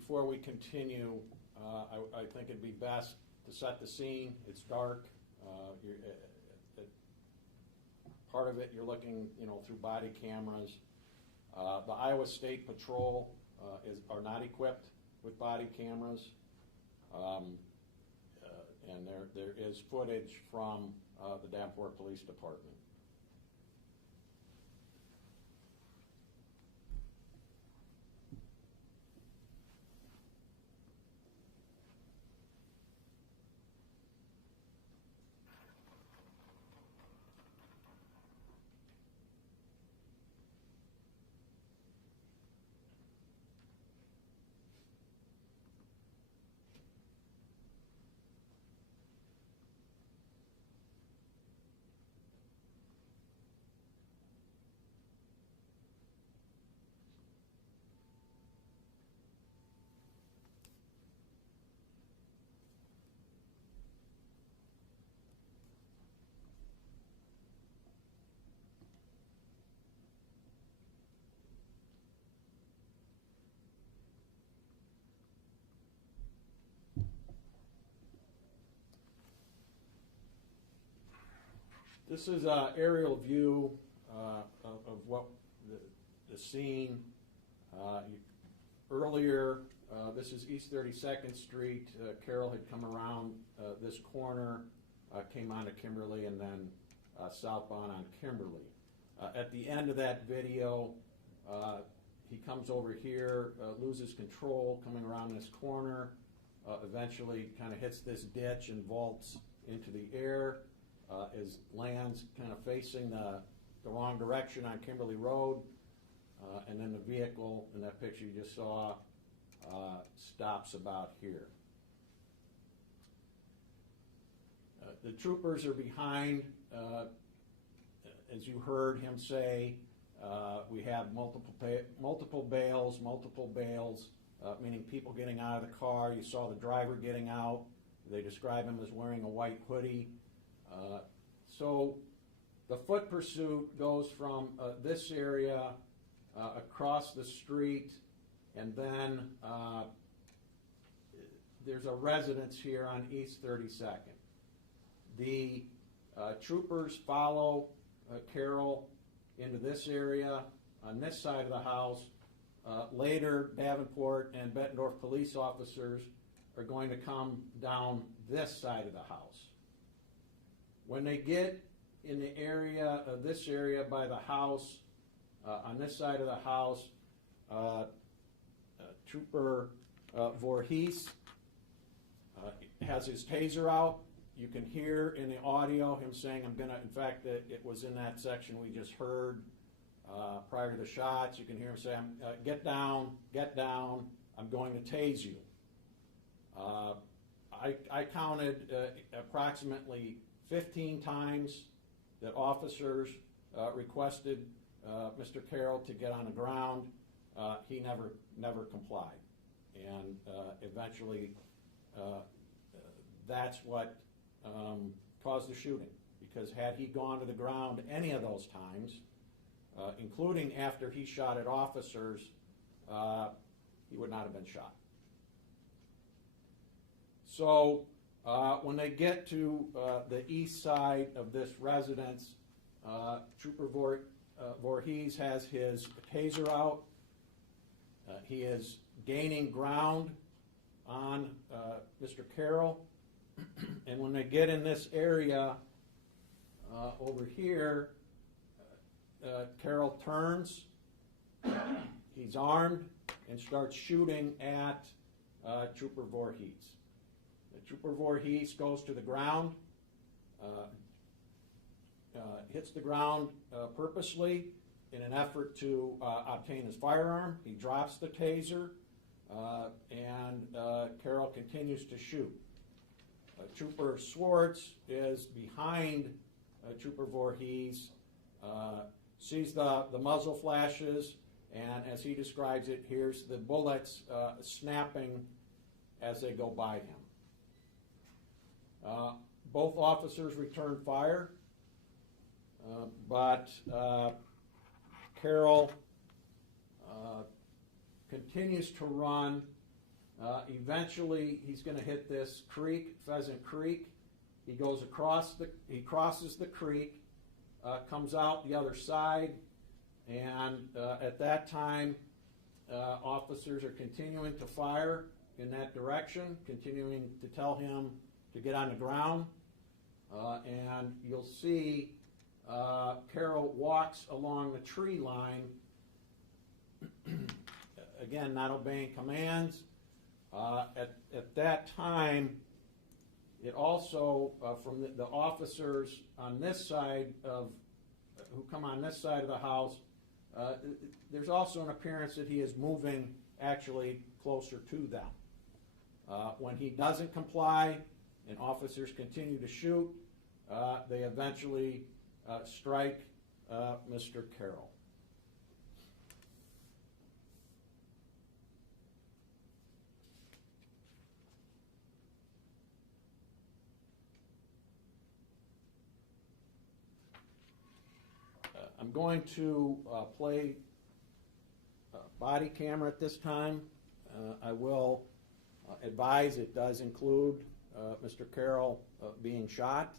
before we continue, I think it'd be best to set the scene. It's dark. Part of it you're looking, through body cameras. The Iowa State Patrol are not equipped with body cameras, and there is footage from the Davenport Police Department. This is an aerial view of what the scene. Earlier, this is East 32nd Street. Carroll had come around this corner, came onto Kimberly, and then southbound on Kimberly. At the end of that video, he comes over here, loses control, coming around this corner, eventually kind of hits this ditch and vaults into the air. As lands kind of facing the wrong direction on Kimberly Road, and then the vehicle in that picture you just saw stops about here. The troopers are behind, as you heard him say. We have multiple bales, meaning people getting out of the car. You saw the driver getting out. They describe him as wearing a white hoodie. So the foot pursuit goes from this area across the street, and then there's a residence here on East 32nd. The troopers follow Carroll into this area on this side of the house. Later, Davenport and Bettendorf police officers are going to come down this side of the house. When they get in the area, this area by the house, on this side of the house, Trooper Voorhees has his taser out. You can hear in the audio him saying, I'm going to, in fact, it was in that section we just heard prior to the shots. You can hear him say, get down, I'm going to tase you. I counted approximately 15 times that officers requested Mr. Carroll to get on the ground. He never complied, and eventually that's what caused the shooting. Because had he gone to the ground any of those times, including after he shot at officers, he would not have been shot. So when they get to the east side of this residence, Trooper Voorhees has his taser out. He is gaining ground on Mr. Carroll. And when they get in this area over here, Carroll turns. He's armed and starts shooting at Trooper Voorhees. Trooper Voorhees goes to the ground, hits the ground purposely in an effort to obtain his firearm. He drops the taser, and Carroll continues to shoot. Trooper Swartz is behind Trooper Voorhees, sees the muzzle flashes, and as he describes it, hears the bullets snapping as they go by him. Both officers return fire, but Carroll continues to run Eventually, he's going to hit this creek, Pheasant Creek. He goes across he crosses the creek, comes out the other side, and at that time, officers are continuing to fire in that direction, continuing to tell him to get on the ground. And you'll see Carroll walks along the tree line, again, not obeying commands. At that time, it also, from the officers on this side who come on this side of the house, there's also an appearance that he is moving actually closer to them. When he doesn't comply and officers continue to shoot, they eventually strike Mr. Carroll. I'm going to play body camera at this time. I will advise it does include Mr. Carroll being shot.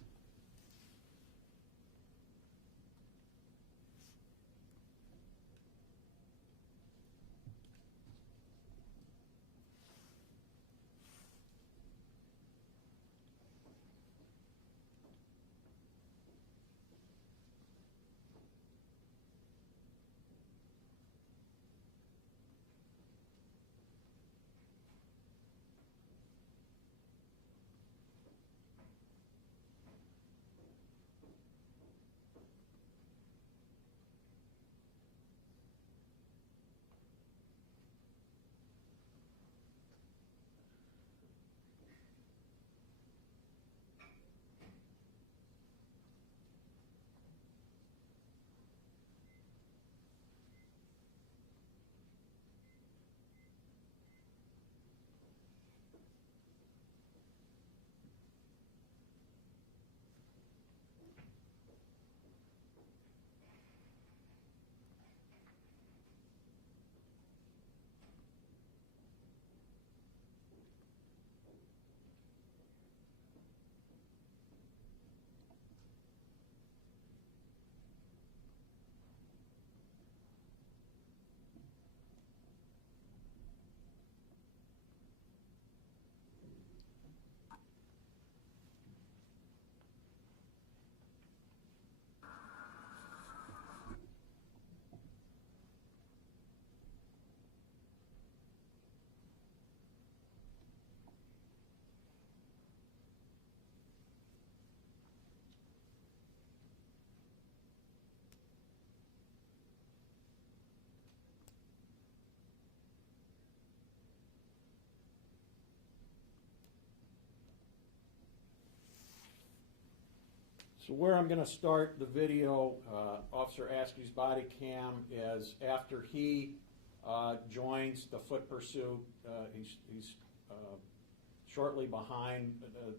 So where I'm going to start the video, Officer Askey's body cam, is after he joins the foot pursuit. He's shortly behind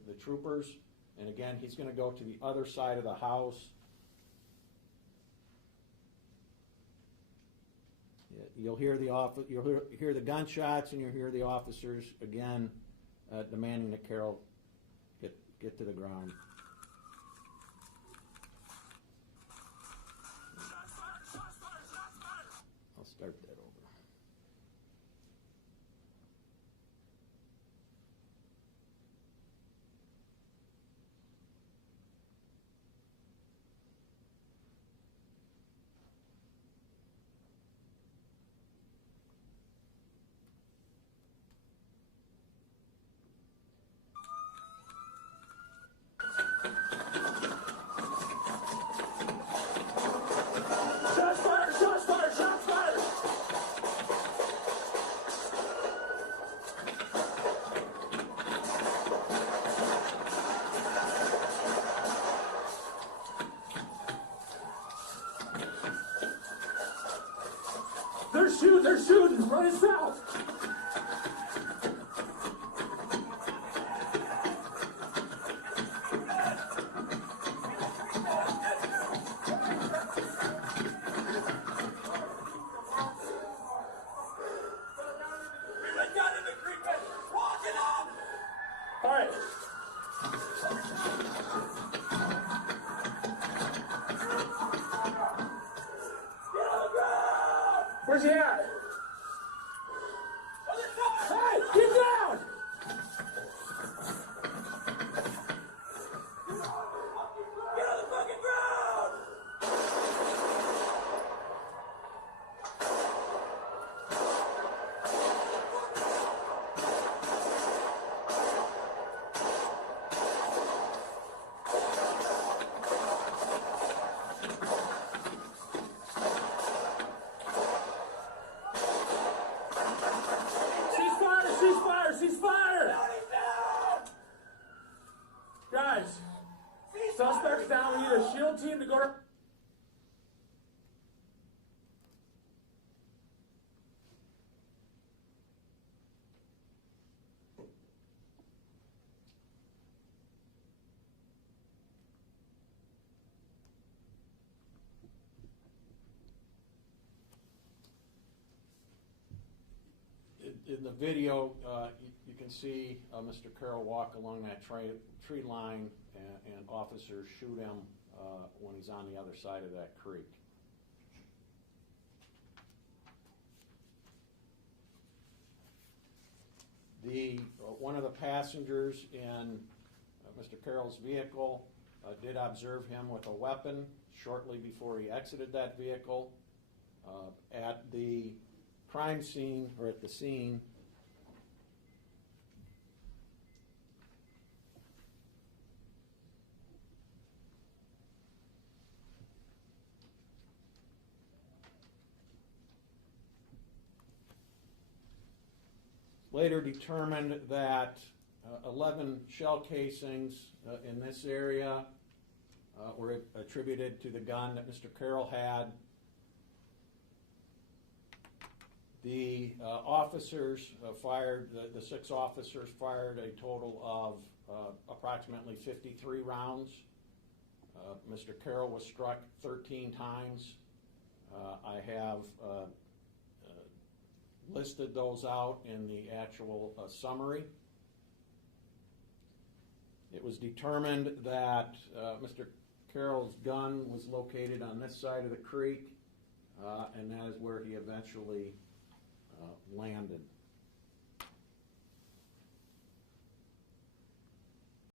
the troopers, and again, he's going to go to the other side of the house. You'll hear the gunshots, and you'll hear the officers again demanding that Carroll get to the ground. I'll start that over. They're shooting! Run south! We went down in the creek bed! the SHIELD team to go to... In the video, you can see Mr. Carroll walk along that tree line, and officers shoot him when he's on the other side of that creek. One of the passengers in Mr. Carroll's vehicle did observe him with a weapon shortly before he exited that vehicle. At the crime scene, or at the scene, later determined that 11 shell casings in this area were attributed to the gun that Mr. Carroll had. The officers fired, the 6 officers fired a total of approximately 53 rounds. Mr. Carroll was struck 13 times. I have listed those out in the actual summary. It was determined that Mr. Carroll's gun was located on this side of the creek, and that is where he eventually landed.